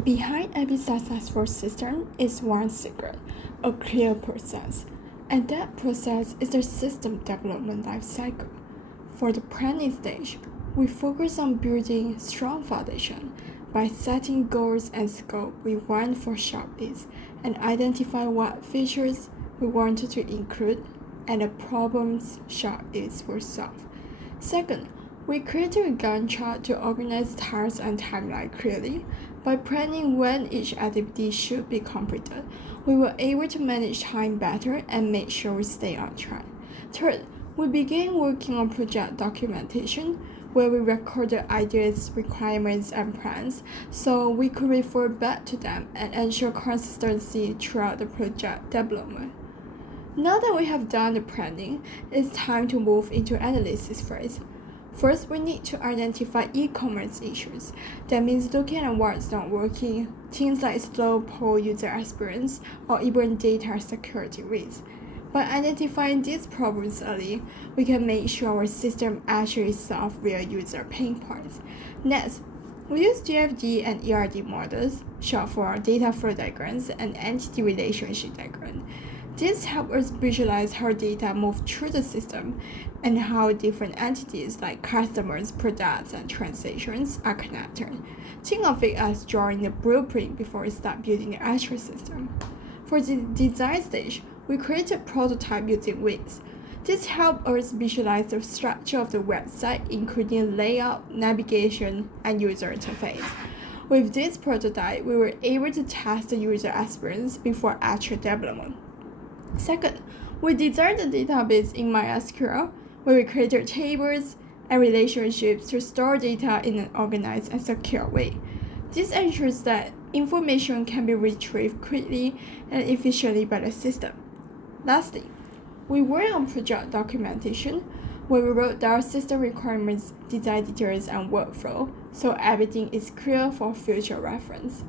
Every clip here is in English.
Behind every successful system is one secret, a clear process. And that process is the system development life cycle. For the planning stage, we focus on building strong foundation by setting goals and scope we want for SharpEase and identify what features we want to include and the problems SharpEase will solve. Second, we created a Gantt chart to organize tasks and timeline clearly. By planning when each activity should be completed, we were able to manage time better and make sure we stay on track. Third, we began working on project documentation, where we recorded ideas, requirements, and plans so we could refer back to them and ensure consistency throughout the project development. Now that we have done the planning, it's time to move into analysis phase. First, we need to identify e-commerce issues. That means looking at what's not working, things like slow poor user experience or even data security risks. By identifying these problems early, we can make sure our system actually solves real user pain points. Next, we use DFD and ERD models, short for data flow diagrams and entity relationship diagram. This helps us visualize how data move through the system and how different entities like customers, products, and transactions are connected. Think of it as drawing the blueprint before we start building the actual system. For the design stage, we created a prototype using Wix. This helps us visualize the structure of the website, including layout, navigation, and user interface. With this prototype, we were able to test the user experience before actual development. Second, we designed the database in MySQL, where we created tables and relationships to store data in an organized and secure way. This ensures that information can be retrieved quickly and efficiently by the system. Lastly, we worked on project documentation, where we wrote down system requirements, design details, and workflow, so everything is clear for future reference.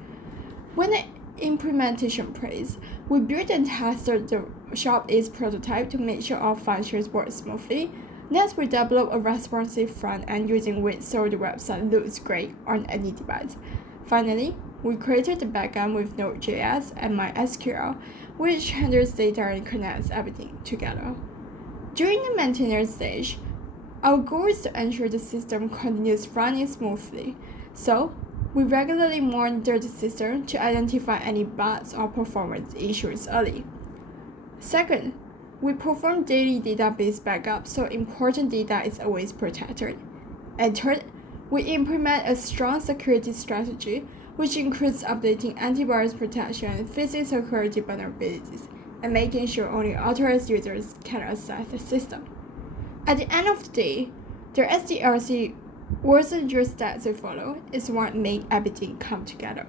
When the implementation phase, we built and tested the SharpEase prototype to make sure all functions work smoothly. Next, we developed a responsive front end using Wix so the website looks great on any device. Finally, we created the backend with Node.js and MySQL, which handles data and connects everything together. During the maintenance stage, our goal is to ensure the system continues running smoothly. So, we regularly monitor the system to identify any bugs or performance issues early. Second, we perform daily database backup so important data is always protected. And third, we implement a strong security strategy, which includes updating antivirus protection, fixing security vulnerabilities, and making sure only authorized users can access the system. At the end of the day, the SDLC wasn't just steps to follow, it's what made everything come together.